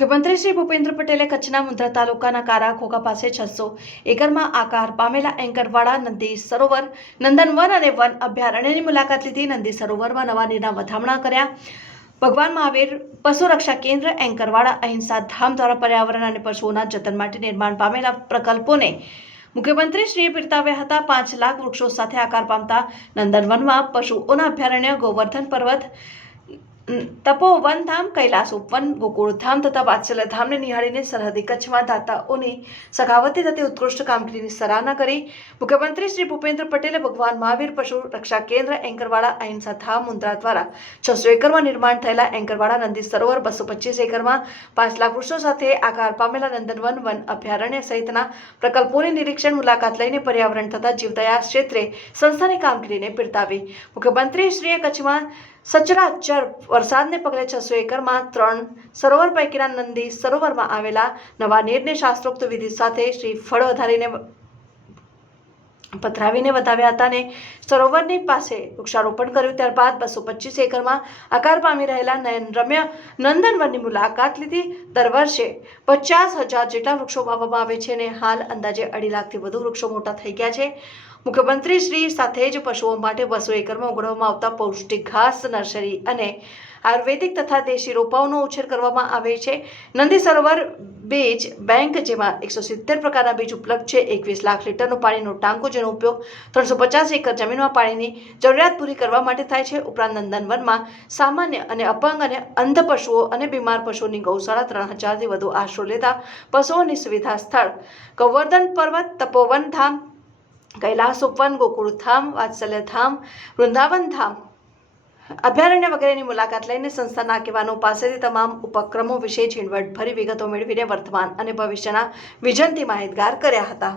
મુખ્યમંત્રી શ્રી ભૂપેન્દ્ર પટેલે કચ્છના મુંદ્રા તાલુકાના કારા ખોખા પાસે છસો એકરમાં આકાર પામેલા એન્કરવાડા નંદી સરોવર નંદનવન અને વન અભયારણ્યની મુલાકાત લીધી. નંદી સરોવરમાં નવા નીરના વધામણા કર્યા. ભગવાન મહાવીર પશુ રક્ષા કેન્દ્ર એન્કરવાડા અહિંસા ધામ દ્વારા પર્યાવરણ અને પશુઓના જતન માટે નિર્માણ પામેલા પ્રકલ્પોને મુખ્યમંત્રી શ્રીએ બિરદાવ્યા હતા. પાંચ લાખ વૃક્ષો સાથે આકાર પામતા નંદનવનમાં પશુઓના અભયારણ્ય, ગોવર્ધન પર્વત તપોવન ધામ કૈલાસ ઉપવન ગોકુળ ધામ તથા વાત્સલ્ય ધામને નિહાળીને સરહદી કચ્છમાં દાતાઓની સખાવતી થતી ઉત્કૃષ્ટ કામગીરીની સરાહના કરી મુખ્યમંત્રી શ્રી ભૂપેન્દ્ર પટેલે ભગવાન મહાવીર પશુ રક્ષા કેન્દ્ર એન્કરવાડા અહિંસા ધામ મુન્દ્રા દ્વારા છસો એકરમાં નિર્માણ થયેલા એન્કરવાડા નંદી સરોવર બસો પચીસ એકરમાં પાંચ લાખ વૃક્ષો સાથે આકાર પામેલા નંદનવન વન અભયારણ્ય સહિતના પ્રકલ્પોની નિરીક્ષણ મુલાકાત લઈને પર્યાવરણ તથા જીવદયા ક્ષેત્રે સંસ્થાની કામગીરીને બિરદાવી મુખ્યમંત્રી શ્રીએ કચ્છમાં સચરાચર વરસાદને પગલે છસો એકરમાં ત્રણ સરોવર પૈકીના નંદી સરોવરમાં આવેલા નવા નીરને શાસ્ત્રોક્ત વિધિ સાથે શ્રી ફળ વધારીને પથરાવીને વધાવ્યા હતા અને સરોવરની પાસે વૃક્ષારોપણ કર્યું. ત્યારબાદ બસો પચીસ એકરમાં આકાર પામી રહેલા નયન રમ્ય નંદનવનની મુલાકાત લીધી. દર વર્ષે પચાસ હજાર જેટલા વૃક્ષો વાવવામાં આવે છે અને હાલ અંદાજે અઢી લાખથી વધુ વૃક્ષો મોટા થઈ ગયા છે. મુખ્યમંત્રી શ્રી સાથે જ પશુઓ માટે બસો એકરમાં ઉગાડવામાં આવતા પૌષ્ટિક ઘાસ, નર્સરી અને આયુર્વેદિક તથા દેશી રોપાઓનો ઉછેર કરવામાં આવે છે. નંદી સરોવર બીજ બેંક, જેમાં એકસો સિત્તેર પ્રકારના બીજ ઉપલબ્ધ છે. એકવીસ લાખ લીટરનું પાણીનો ટાંકો, જેનો ઉપયોગ ત્રણસો પચાસ એકર જમીનમાં પાણીની જરૂરિયાત પૂરી કરવા માટે થાય છે. ઉપરાંત નંદનવનમાં સામાન્ય અને અપંગ અને અંધ પશુઓ અને બીમાર પશુઓની ગૌશાળા ત્રણ હજારથી વધુ આશરો લેતા પશુઓની સુવિધા સ્થળ ગૌવર્ધન પર્વત તપોવન ધામ કૈલાસ ઉપવન, ગોકુળધામ વાત્સલ્યધામ વૃંદાવનધામ ધામ. અભયારણ્ય વગેરેની મુલાકાત લઈને સંસ્થાના આગેવાનો પાસેથી તમામ ઉપક્રમો વિશે ઝીણવટભરી વિગતો મેળવીને વર્તમાન અને ભવિષ્યના વિઝનથી માહિતગાર કર્યા હતા.